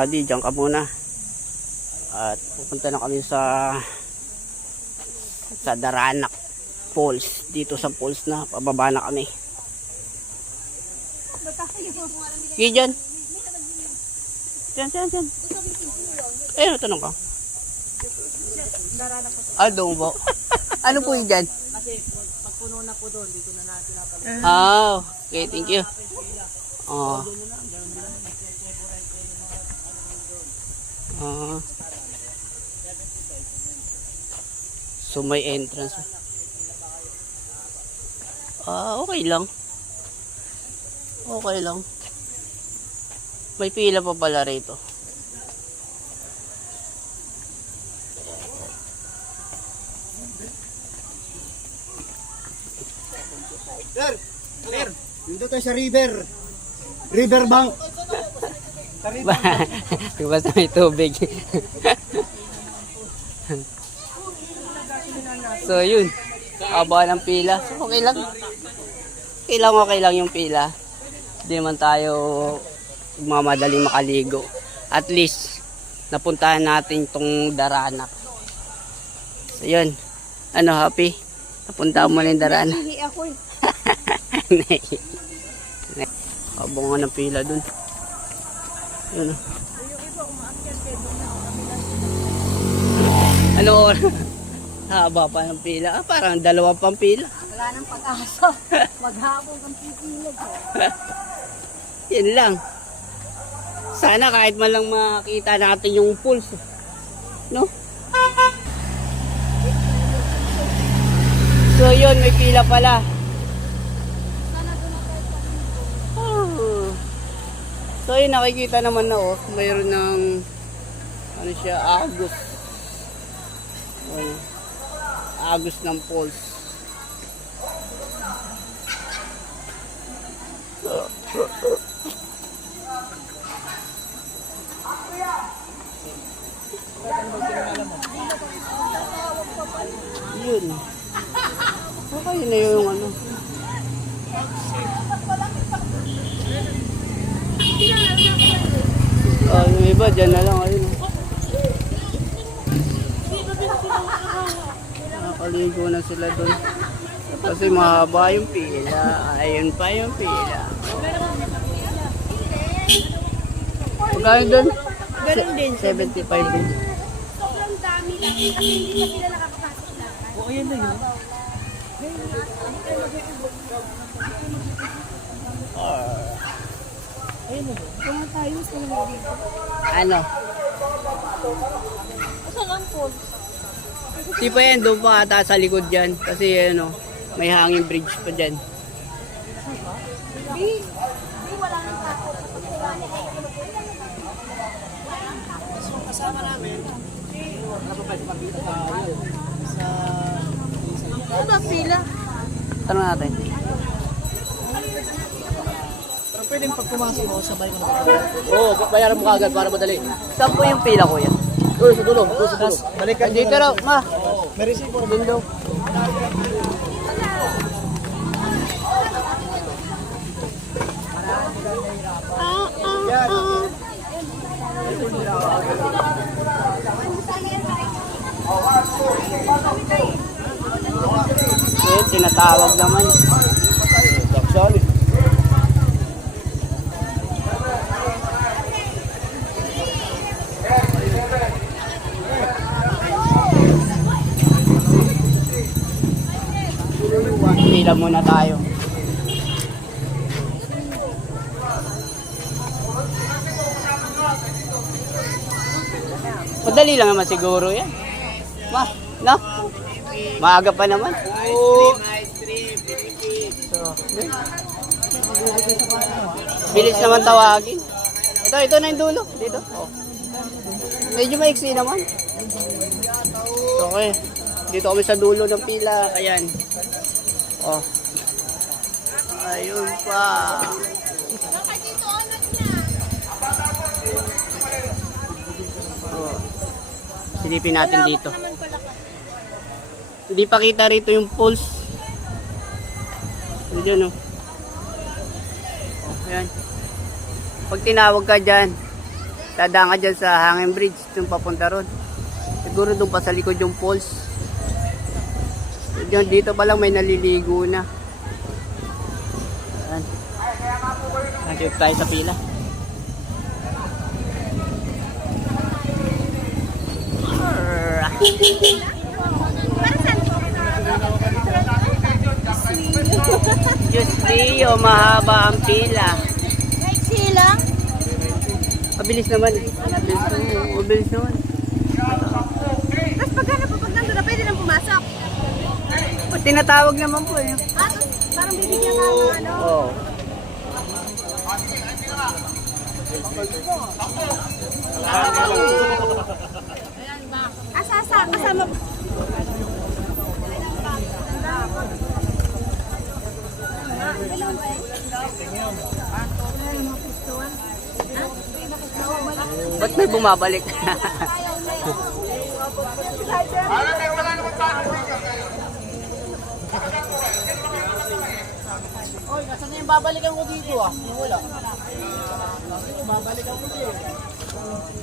Adi, dyan ka muna. At pupunta na kami sa Daranak Falls. Dito sa falls na, pababa na kami. Sige dyan. Dyan. Ayun, tanong ka. Doon po. Ano po yun dyan? Kasi pagpuno na po doon, dito na natin napag- Okay, thank you. So may entrance. Okay lang. Okay lang. May pila pa pala rito. Sir, dito tayo sa riverbank. Basta may tubig. So yun, haba ng pila. So okay lang. Okay lang yung pila. Hindi naman tayo madaling makaligo. At least napuntahan natin tong Daranak. So yun. Ano, happy? Napuntahan mo na yung Daranak. Hindi ako eh. Abong ng pila dun. Yun. Ano oras? Haba pa ng pila. Parang dalawang pang pila. Wala nang pag-asa. Maghapon kang pipilag. Yan lang. Sana kahit man lang makita natin yung pulse. No? So yun, may pila pala. So yun, nakikita naman na mayroon ng ano siya, Agos ng pulse. Yun. Okay na yung ano. Yung iba dyan na lang. Ayun. Nakaligo na sila doon. Kasi mahaba yung pila. Ayun pa yung pila. Pagkain doon? Ganun din. 75 din. Sobrang dami lang. Kasi hindi na sila nakapapasok lang. Oo, ayan na yun. Ayun na yun. Kung tayo sa mga dito. Ano? Saan ang pool? Di pa yan, doon pa ata sa likod dyan. Kasi ano, may hanging bridge pa dyan. Di wala nang takot. Kasama namin, napapagpapita tayo sa... Ano ba pila? Tanong natin. Pero pwedeng pag pumasok mo, sabay mo na. Oo, bayaran mo kagad para madali. Saan po yung pila, kuya? Doon sa dulo. Balikan Dito raw, ma. may resibo. Doon daw. Tinatawag naman. Solid. Pila muna tayo. Madali lang naman siguro yan. No? Maaga pa naman. Bilis naman tawagin. Ito na yung dulo. Dito. Medyo maiksi naman. Okay. Dito kami sa dulo ng pila. Ayan. Ayun pa. Silipin natin dito. Hindi pa kita rito yung pulse. Diyan oh. Ayan. Pag tinawag ka dyan, Dadaan ka dyan sa Hanging Bridge, yung papunta ron. Siguro doon pa sa likod yung falls. Diyan, dito pa lang may naliligo na. Ayan. Nandito tayo sa pila. Diyos Rio, mahaba ang pila. Like silang? Mabilis naman. Mabilis naman. Tapos pag ano po, pag nandun na, pwede nang pumasok. Tinatawag naman po eh. Tapos parang bibigyan ka ng ano. Oo. Asa, kasama. Ba't may bumabalik? Oy, kasan yung babalikan ko dito ah? Wala. Babalikan ko dito.